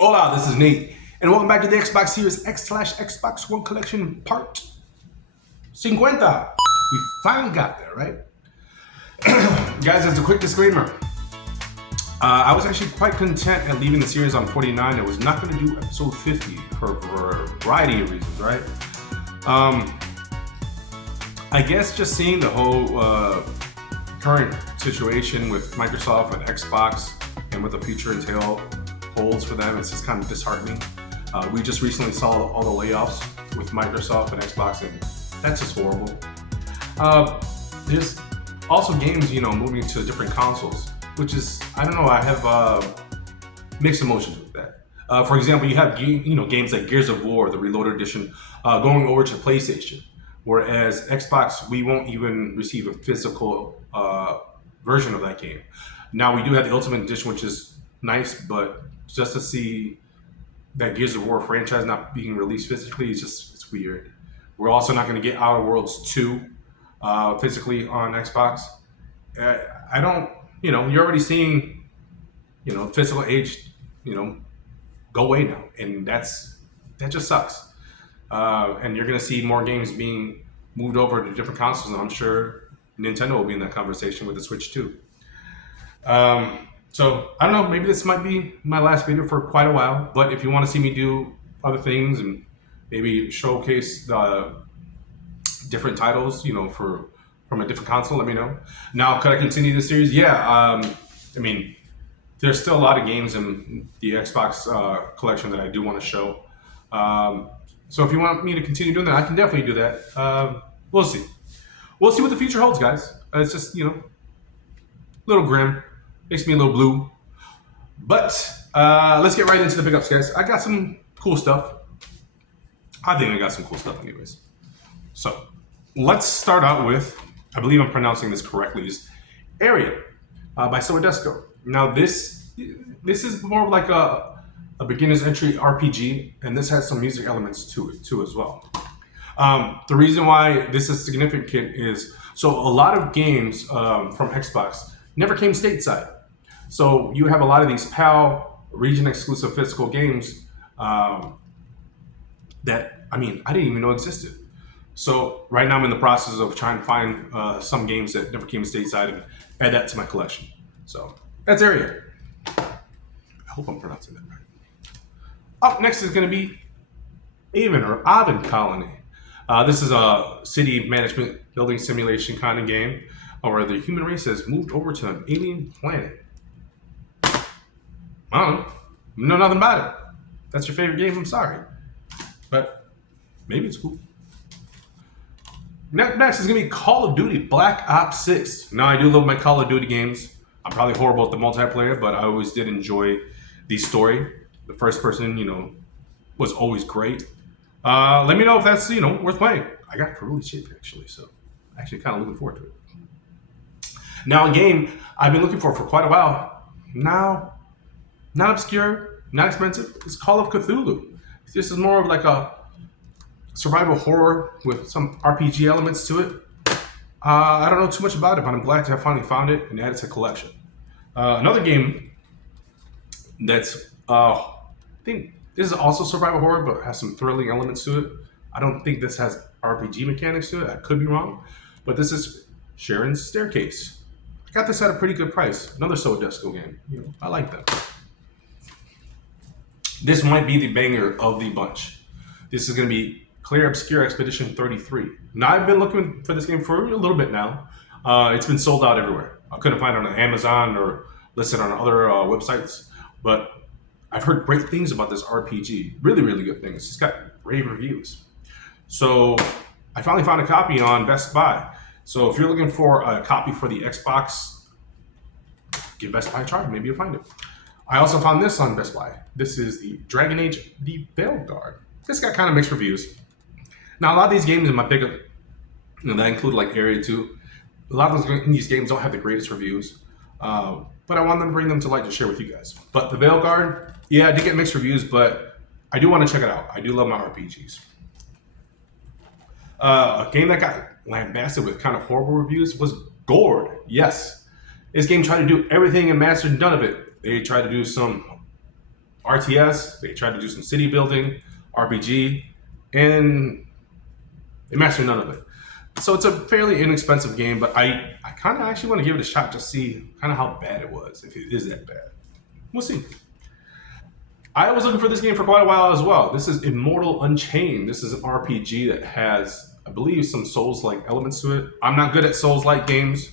Hola, this is Nate, and welcome back to the Xbox Series X/Xbox One Collection Part Cincuenta. We finally got there, right? Guys, as a quick disclaimer, I was actually quite content at leaving the series on 49. I was not going to do episode 50 for a variety of reasons, right? I guess just seeing the whole current situation with Microsoft and Xbox and what the future holds for them, it's just kind of disheartening. We just recently saw all the layoffs with Microsoft and Xbox, and that's just horrible. There's also games, moving to different consoles, which is, I don't know, I have mixed emotions with that. For example, you have games like Gears of War, the Reloaded Edition, going over to PlayStation, whereas Xbox, we won't even receive a physical version of that game. Now, we do have the Ultimate Edition, which is nice, but just to see that Gears of War franchise not being released physically it's weird. We're also not going to get Outer Worlds 2 physically on Xbox. I don't, you're already seeing, physical age, go away now, and that just sucks. And you're going to see more games being moved over to different consoles, and I'm sure Nintendo will be in that conversation with the Switch too. So I don't know, maybe this might be my last video for quite a while, but if you want to see me do other things and maybe showcase the different titles, from a different console, let me know. Now, could I continue this series? Yeah. There's still a lot of games in the Xbox collection that I do want to show. So if you want me to continue doing that, I can definitely do that. We'll see. We'll see what the future holds, guys. It's just, a little grim. Makes me a little blue. But let's get right into the pickups, guys. I got some cool stuff. I think I got some cool stuff anyways. So let's start out with, I believe I'm pronouncing this correctly, is Aerea by S.t.a.l.k.e.r. Now this is more of like a beginner's entry RPG, and this has some music elements to it too as well. The reason why this is significant is, so a lot of games from Xbox never came stateside. So you have a lot of these PAL region-exclusive physical games that, I didn't even know existed. So right now I'm in the process of trying to find some games that never came stateside and add that to my collection. So that's Aerea. I hope I'm pronouncing that right. Up next is going to be Aven Colony. This is a city management building simulation kind of game where the human race has moved over to an alien planet. I don't know nothing about it. That's your favorite game, I'm sorry. But maybe it's cool. Next is going to be Call of Duty Black Ops 6. Now, I do love my Call of Duty games. I'm probably horrible at the multiplayer, but I always did enjoy the story. The first person, was always great. Let me know if that's, worth playing. I got it really cheap, actually, so I'm actually kind of looking forward to it. Now, a game I've been looking for quite a while. Now, not obscure, not expensive. It's Call of Cthulhu. This is more of like a survival horror with some RPG elements to it. I don't know too much about it, but I'm glad to have finally found it and added it to the collection. Another game that's, I think this is also survival horror, but has some thrilling elements to it. I don't think this has RPG mechanics to it. I could be wrong. But this is Charon's Staircase. I got this at a pretty good price. Another S.t.a.l.k.e.r game. I like that. This might be the banger of the bunch. This is going to be Clear Obscure Expedition 33. Now, I've been looking for this game for a little bit now. It's been sold out everywhere. I couldn't find it on Amazon or listed on other websites, but I've heard great things about this RPG. Really, really good things. It's got rave reviews. So I finally found a copy on Best Buy. So if you're looking for a copy for the Xbox, give Best Buy a try. Maybe you'll find it. I also found this on Best Buy. This is the Age The Veilguard. This got kind of mixed reviews. Now, a lot of these games in my pickup, that include like Aerea 2, a lot of these games don't have the greatest reviews, but I wanted to bring them to light to share with you guys. But the Veilguard, yeah, I did get mixed reviews, but I do want to check it out. I do love my RPGs. A game that got lambasted with kind of horrible reviews was Gord. Yes, this game tried to do everything and mastered none of it. They tried to do some RTS. They tried to do some city building, RPG, and they mastered none of it. So it's a fairly inexpensive game, but I kind of actually want to give it a shot to see kind of how bad it was, if it is that bad. We'll see. I was looking for this game for quite a while as well. This is Immortal Unchained. This is an RPG that has, I believe, some Souls-like elements to it. I'm not good at Souls-like games,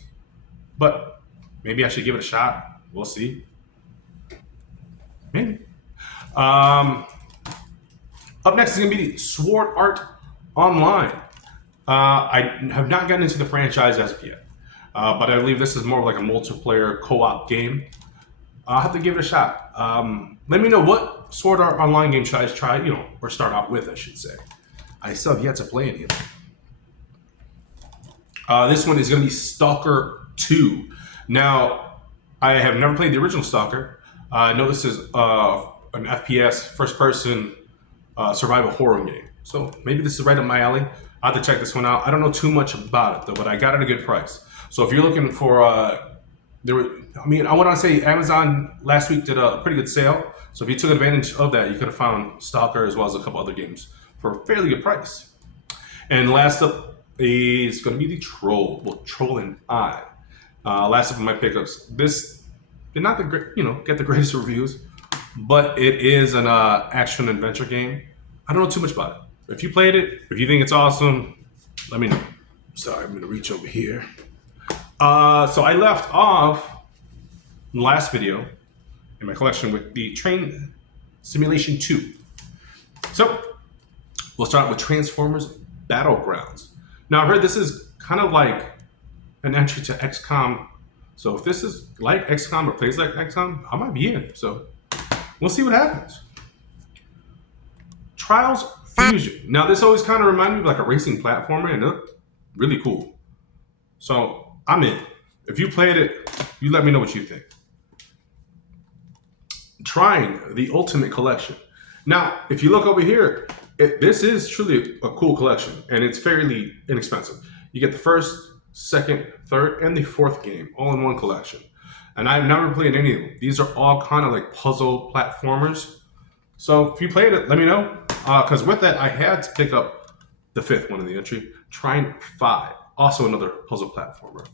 but maybe I should give it a shot. We'll see. Maybe. Up next is going to be Sword Art Online. I have not gotten into the franchise as of yet, but I believe this is more like a multiplayer co-op game. I'll have to give it a shot. Let me know what Sword Art Online game should I try, or start out with, I should say. I still have yet to play any of them. This one is going to be S.t.a.l.k.e.r 2. Now, I have never played the original S.t.a.l.k.e.r. I know this is an FPS, first-person survival horror game. So maybe this is right up my alley. I have to check this one out. I don't know too much about it, though, but I got it at a good price. So if you're looking for... I want to say Amazon last week did a pretty good sale. So if you took advantage of that, you could have found S.t.a.l.k.e.r as well as a couple other games for a fairly good price. And last up is going to be the Troll. Well, Troll and I. Last up of my pickups. This did not get the greatest reviews, but it is an action adventure game. I don't know too much about it. If you played it, if you think it's awesome, let me know. Sorry, I'm going to reach over here. So I left off in the last video in my collection with the Train Simulation 2. So we'll start with Transformers Battlegrounds. Now I heard this is kind of like an entry to XCOM. So if this is like XCOM or plays like XCOM, I might be in. So we'll see what happens. Trials Fusion. Now this always kind of reminded me of like a racing platformer and it looked really cool. So I'm in. If you played it, you let me know what you think. Trine, the Ultimate Collection. Now, if you look over here, this is truly a cool collection, and it's fairly inexpensive. You get the first, second, third, and the fourth game all in one collection. And I've never played any of them. These are all kind of like puzzle platformers. So if you played it, let me know. Because with that, I had to pick up the fifth one in the entry, Trine 5. Also another puzzle platformer.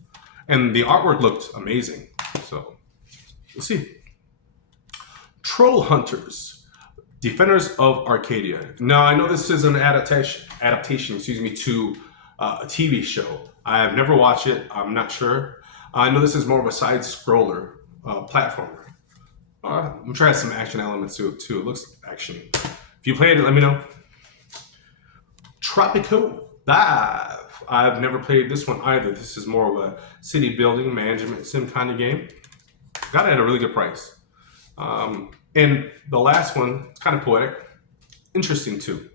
And the artwork looked amazing. So, we'll see. Troll Hunters, Defenders of Arcadia. Now, I know this is an adaptation, to a TV show. I have never watched it. I'm not sure. I know this is more of a side-scroller platformer. I'm sure it has some action elements to it, too. It looks actiony. If you played it, let me know. Tropico 5. I've never played this one either. This is more of a city building management sim kind of game. Got it at a really good price. And the last one, it's kind of poetic. Interesting too.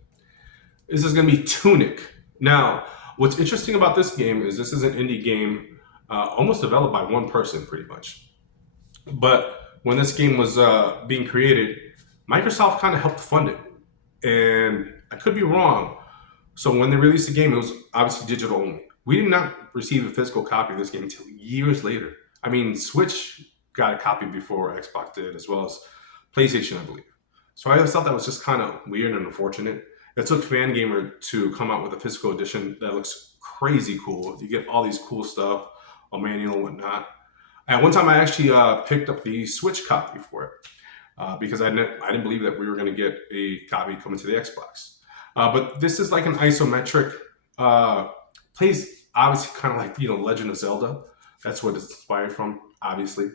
This is going to be Tunic. Now, what's interesting about this game is this is an indie game almost developed by one person pretty much. But when this game was being created, Microsoft kind of helped fund it. And I could be wrong. So when they released the game, it was obviously digital only. We did not receive a physical copy of this game until years later. I mean, Switch got a copy before Xbox did, as well as PlayStation, I believe. So I always thought that was just kind of weird and unfortunate. It took Fangamer to come out with a physical edition that looks crazy cool. You get all these cool stuff, a manual and whatnot. And one time I actually picked up the Switch copy for it because I didn't believe that we were going to get a copy coming to the Xbox. But this is like an isometric, plays obviously kind of like, Legend of Zelda. That's what it's inspired from, obviously.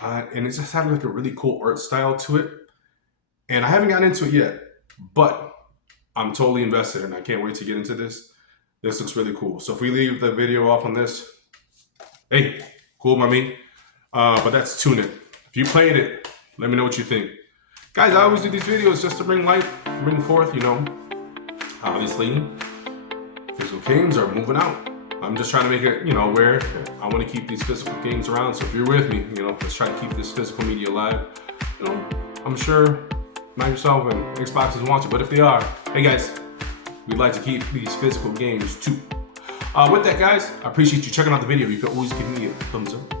And it just had like a really cool art style to it. And I haven't gotten into it yet, but I'm totally invested and I can't wait to get into this. This looks really cool. So if we leave the video off on this, hey, cool by me. But that's Tunic. If you played it, let me know what you think. Guys, I always do these videos just to bring light, bring forth, obviously, physical games are moving out. I'm just trying to make it, aware. I want to keep these physical games around. So if you're with me, let's try to keep this physical media alive. I'm sure Microsoft and Xbox is watching, but if they are, hey guys, we'd like to keep these physical games too. With that, guys, I appreciate you checking out the video. You can always give me a thumbs up.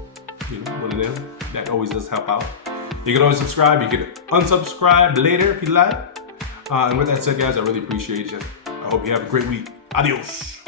One of them. That always does help out. You can always subscribe. You can unsubscribe later if you like. And with that said, guys, I really appreciate you. I hope you have a great week. Adios.